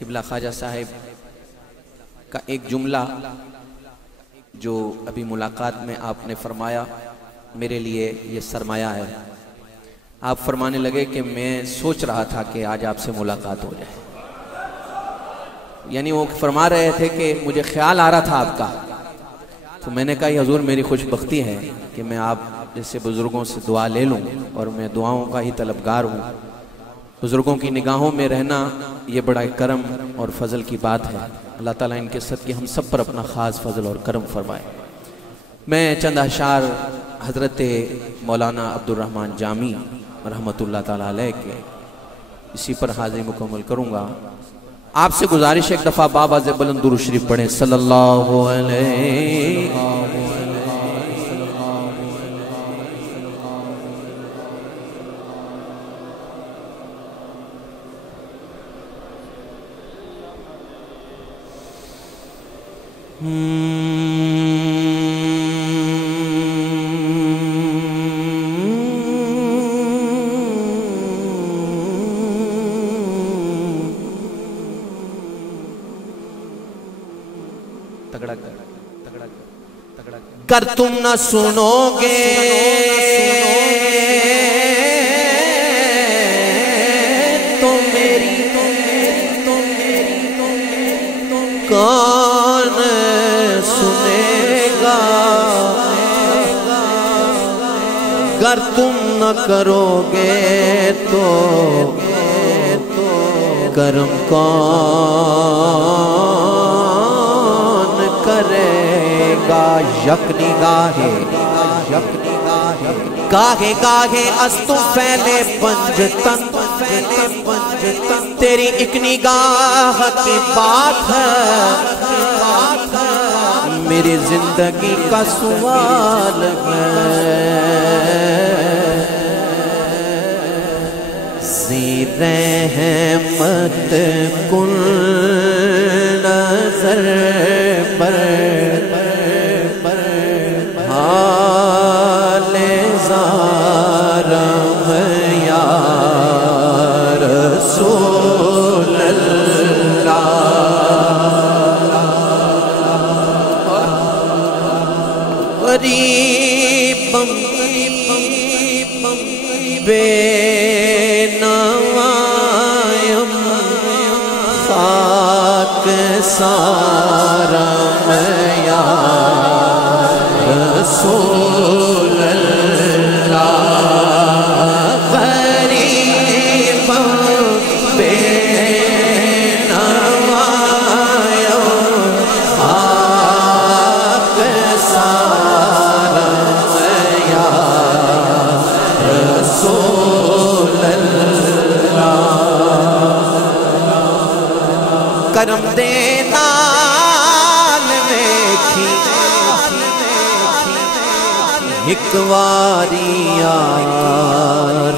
قبلہ خواجہ صاحب کا ایک جملہ جو ابھی ملاقات میں آپ نے فرمایا میرے لیے یہ سرمایہ ہے. آپ فرمانے لگے کہ میں سوچ رہا تھا کہ آج آپ سے ملاقات ہو جائے. یعنی وہ فرما رہے تھے کہ مجھے خیال آ رہا تھا آپ کا، تو میں نے کہا یہ حضور میری خوش بختی ہے کہ میں آپ جیسے بزرگوں سے دعا لے لوں، اور میں دعاؤں کا ہی طلبگار ہوں. بزرگوں کی نگاہوں میں رہنا یہ بڑا کرم اور فضل کی بات ہے. اللہ تعالیٰ ان کے صدقے ہم سب پر اپنا خاص فضل اور کرم فرمائے. میں چند اشعار حضرت مولانا عبدالرحمن جامی رحمۃ اللہ تعالیٰ علیہ کے اسی پر حاضری مکمل کروں گا. آپ سے گزارش ایک دفعہ بآواز بلند درود شریف پڑھیں صلی اللہ علیہ. گر تم نہ سنو گے تو میری کون سنے گا. گر تم نہ کرو گے تو کرم کون کرے گا. یک نگاہے گاہے گاہے از تو پھیلے پنج تن، تیری ایک نگاہ کی بات ہے میری زندگی کا سوال ہے. ذی رحمت کن نظر پر حال زارم یا رسول اللہ. غریبم بے نوائم خاک سارم یا رسول اللہ. غریب بے نوائم خاک سارم یا رسول اللہ. کرم دینا ایک واری یا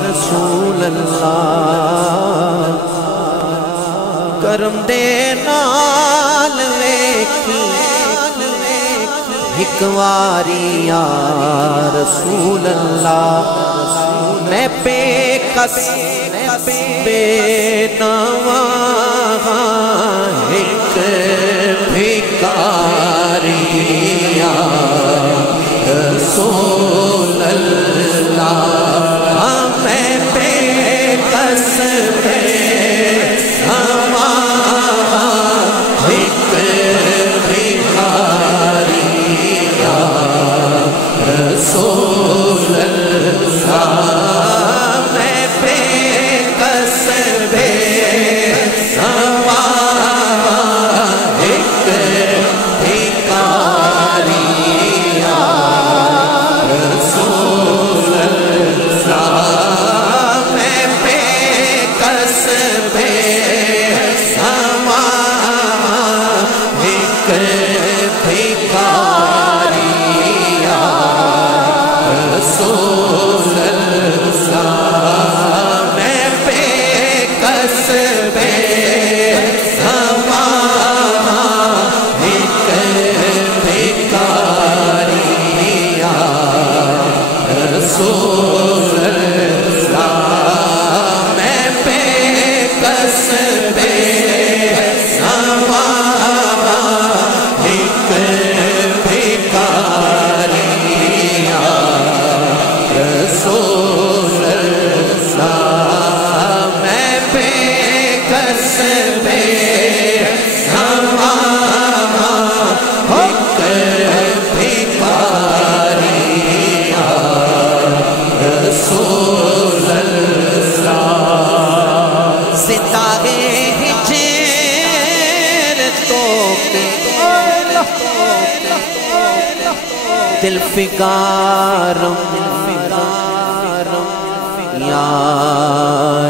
رسول اللہ. کرم دے نال ویکھی ایک واری یا رسول اللہ. میں بے کس بے نواں ایک بھکاری یا رسول اللہ. میں بے کس بے نواں ایک بھکاری یا رسول اللہ. میں بے کس بے دل فگارم یا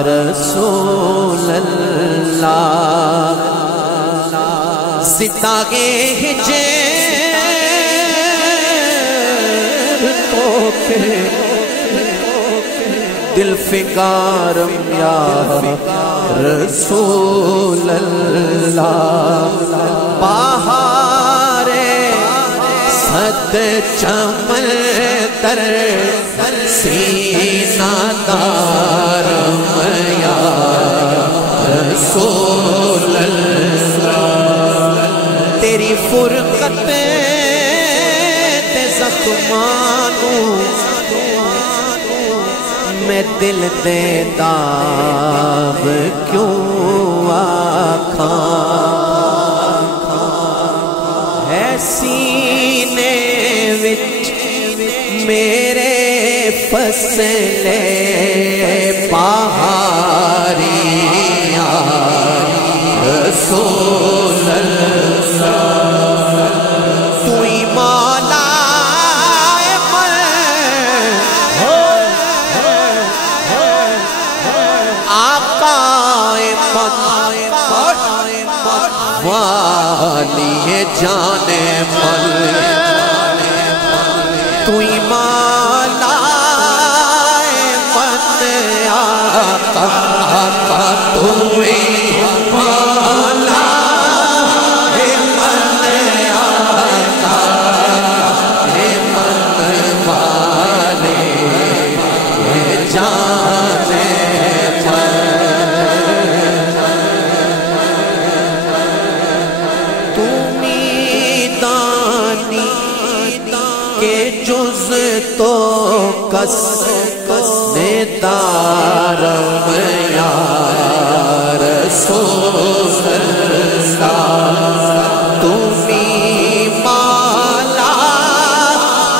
رسول اللہ زندگی ہجر تو کے دل فگارم یا رسول اللہ صد چمن در سینہ دارم یا رسول اللہ تیری فرقت تے زخمانوں میں دل دے داغ کیوں آکھاں ہے سینے وچ میرے فصلے پہاڑیاں رسول اللہ تو ہی مولا آقا والی جانے مل تو ہی مولا من آقا آقا تو ہی مولا من آقا من والے جانے کہ جز تو کس دارم یا رسول اللہ تمہیں مولا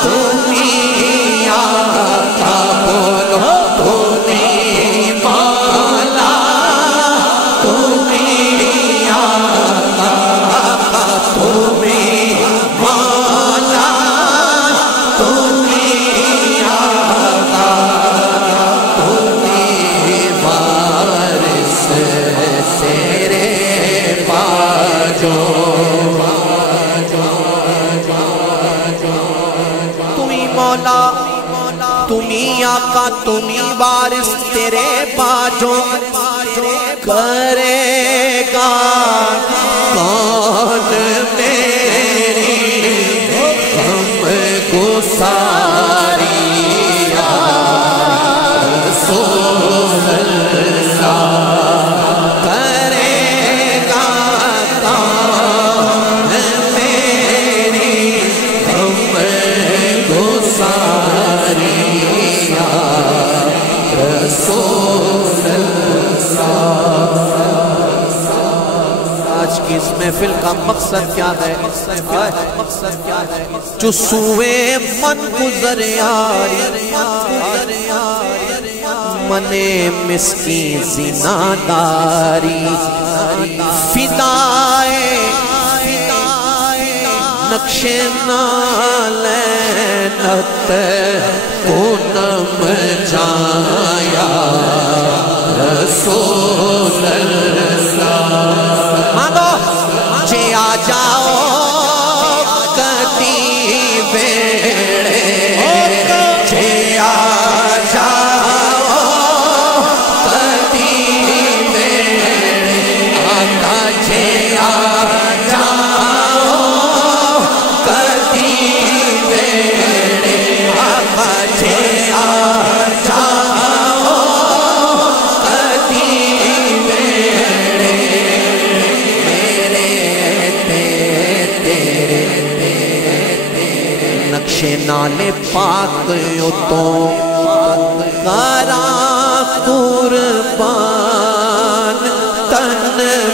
تمہیں آقا بولو تمہیں مولا تمہیں آقا تمہیں مولا تمہیں آقا تمہیں وارث تیرے باجوں کرے گا کون میری غم گساری یا رسول اللہ کرے گا کون میری غم گساری آج کی اس محفل کا مقصد کیا ہے جو سوئے من گزر یاری من مسکین زنا داری فدائے نقش نالینت پونم جایا رسول اللہ مانگو جے آ جاؤ کدی بیڑے جے آ جاؤ کدی بیڑے آقا جے آ جاؤ کدی بیڑے آقا جے آ نالے پاک تو کرا قربان تن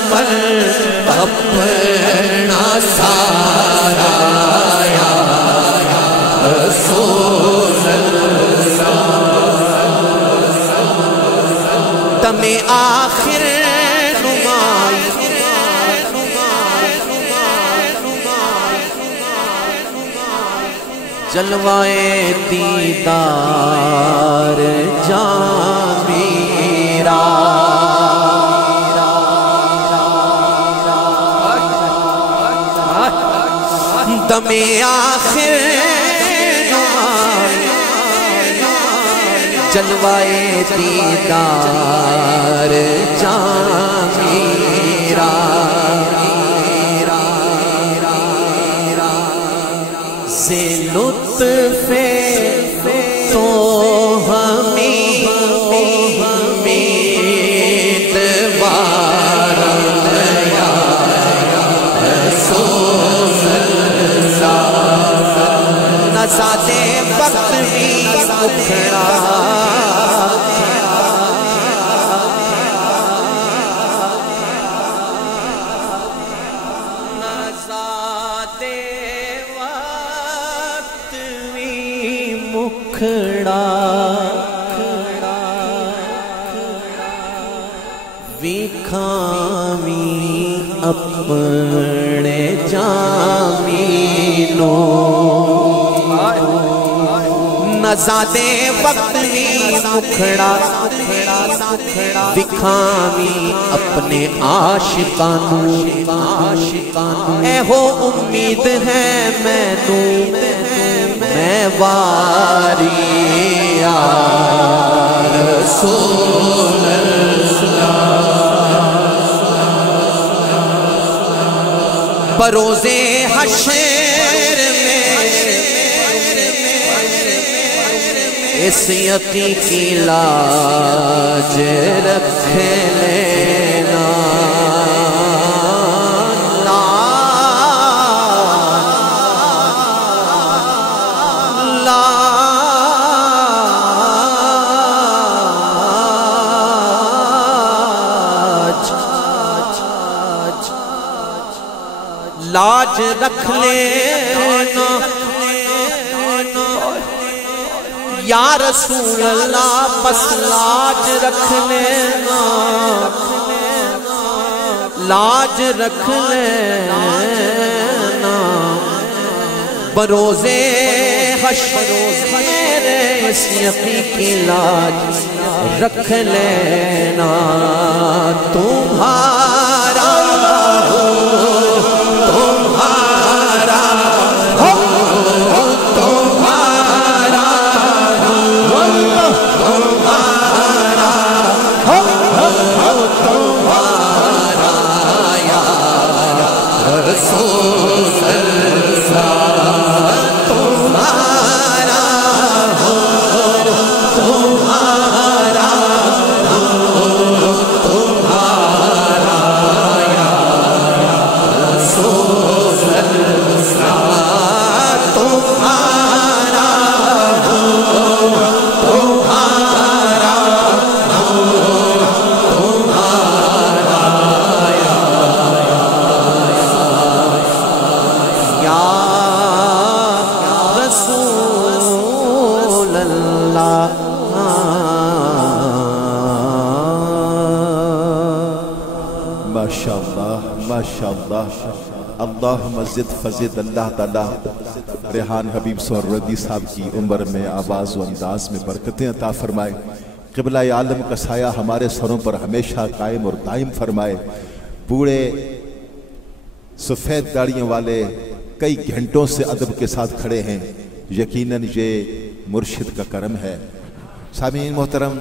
من اپنا سارا یا رسول اللہ دم آخر جلوائے دیدار جاں میرا دم آخر جلوائے دیدار جاں میرا سے لطف تو ہمیں امیدوار یا رسول اللہ نزاد وقت بھی اکھڑا کھڑا وکھامی اپنے جامینو نزادے وقت بھی مکھڑا وکھامی اپنے عاشقانو اے ہو امید ہے مینو میں واری یا رسول اللہ بروز حشر میں اس یقین کی لاج رکھ لینا لاج رکھ لینا یا رسول اللہ بس لاج رکھ لینا لاج رکھ لینا بروز حشر اس یقین کی لاج رکھ لینا تمہارا ماشاءاللہ اللہم زد فزد اللہ تعالیٰ ریحان حبیب سہروردی صاحب کی عمر میں آواز و انداز میں برکتیں عطا فرمائے قبلہ عالم کا سایہ ہمارے سروں پر ہمیشہ قائم اور دائم فرمائے بوڑھے سفید داڑیوں والے کئی گھنٹوں سے ادب کے ساتھ کھڑے ہیں یقیناً یہ مرشد کا کرم ہے سامعین محترم